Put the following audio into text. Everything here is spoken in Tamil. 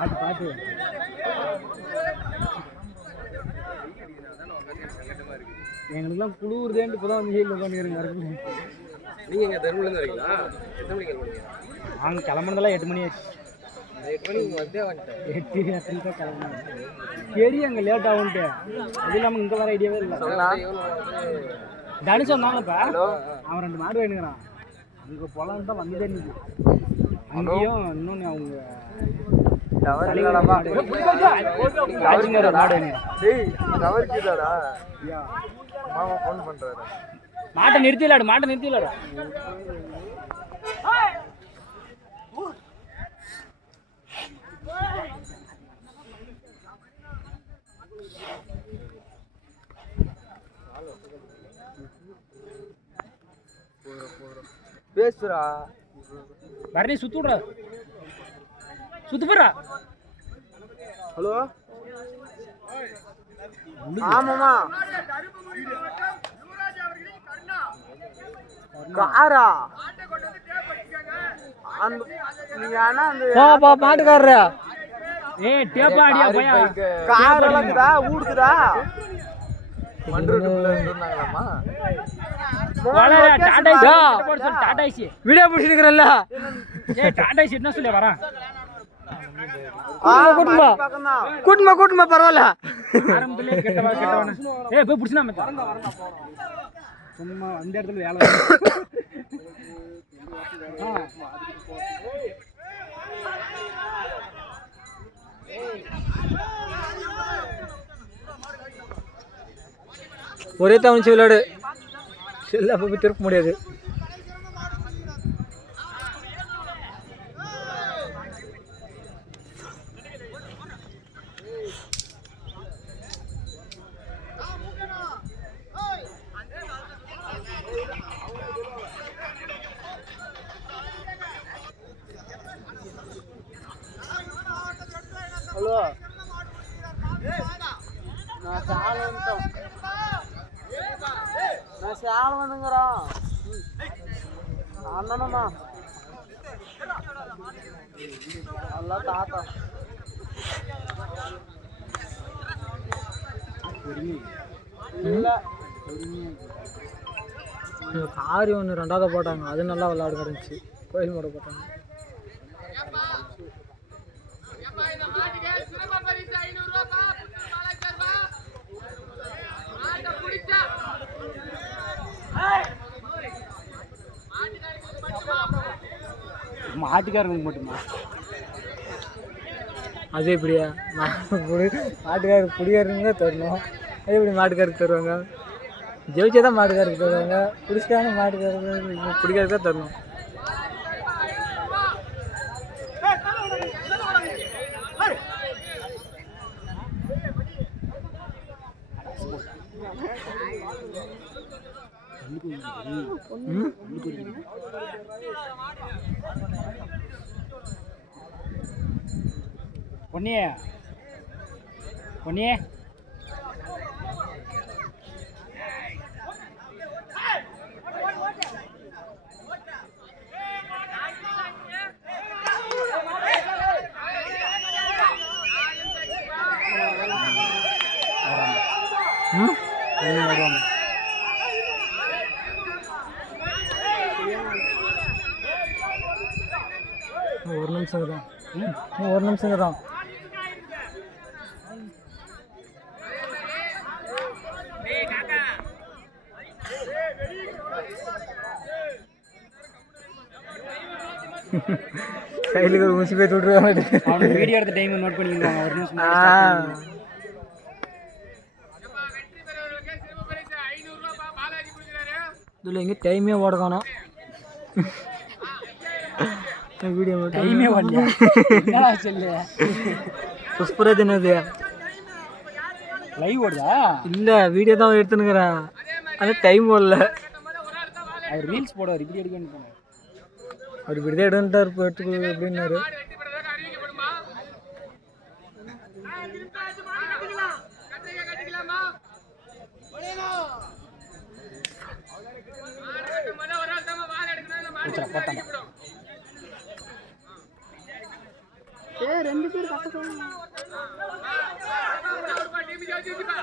மாட்டு எங்களுக்குலாம் குளிருதேன்ட்டு இப்போ தான் வந்து ஹீல் உட்காந்துக்கிறேங்க இருக்கு நீங்கள் இங்கே தருமபுரிலேருந்து வரீங்களா? எத்தனை மணிக்கு வரீங்க நாங்கள் கிளம்புனதெல்லாம் எட்டு மணி ஆச்சு. எட்டு எட்டு தான் கிளம்புனோம் சரி அங்கே லேட் ஆகும்ட்டு. அது இல்லாமல் இங்கே வர ஐடியாவே இல்லை. தனுஷ் வந்தாங்கப்பா அவன் ரெண்டு மாடு வேணுங்கிறான். அங்கே போலான்னு தான் வந்ததே நிற்கும் அங்கேயும் இன்னொன்று அவங்க மாட்டை நிறுத்திலாடு மாட்டை நிறுத்திலாடு பேசுறா. பரணி சுத்து விட்றா சுத்து போடுறா ஹலோ? ஆமாமா காரா. அந்த நீங்க ஆனா அந்த பா மாட்டுக்காரரா. ஏய் டேப்பா அடியா பையா? கார் இருக்குதா ஊடுதுடா வீடியோ பிடிச்சிருக்கிறல்ல. ஏய் டாடா என்ன சொல்லி வரேன்? கூட்டுமா கூட்டுமா கூட்டுமா பரவாயில்ல. ஆரம்பத்திலே கெட்டவா கெட்டவன ஏய் போய் புடிச்சுனா மச்சான். சும்மா அந்த இடத்துல வேலை. ஒரே தவணிச்சு விளையாடு. செல்ல அப்போ போய் திருப்ப முடியாது. హలో నా చాలా ఉంటాం నా చాలా మందిరా అన్ననమ్మా అల్లా తాత இல்லை காரி ஒன்று ரெண்டாவது போட்டாங்க அது நல்லா விளையாடு இருந்துச்சு கோயில் மாடு போட்டாங்க மாட்டுக்காரங்களுக்கு மட்டுமா? அது எப்படியா? மாட்டுக்காரர் புடி- மாட்டுக்காரருக்கு தரணும். அது எப்படி மாட்டுக்காருக்கு தருவாங்க? ஜெயிச்சா தான் மாட்டுக்காருக்கு தருவாங்க. பிடிச்சிட்டாங்க மாட்டுக்காரருக்கு பிடிக்காது தான் தரணும் பொன்னியே. பொன்னியே. நிமிஷம் தான் ஒரு நிமிஷம் தான் கையிலுக்கு ஒரு முசி போய் விட்டுருவாங்க வீடியோ எடுத்த டைம் நோட் பண்ணிக்கிறாங்க ஒரு நிமிஷம். இதில் எங்கே டைமே ஓட காணோம் வீடியோ டைமே வரலையா? என்னடா சொல்லு? புஷ்பராஜ் என்னது? லைவ் ஓடுதா? இல்லை வீடியோ தான் எடுத்துனுக்குறேன். ஆனால் டைம் ஓடல அவர் ரீல்ஸ் போடுவார் இப்படி எடுக்க வேண்டியது அவர் இப்படி தான் எடுன்ட்டார் இப்போ எடுத்துக்கோ அப்படின்னாரு. போட்டாங்க. ரெண்டு பேர்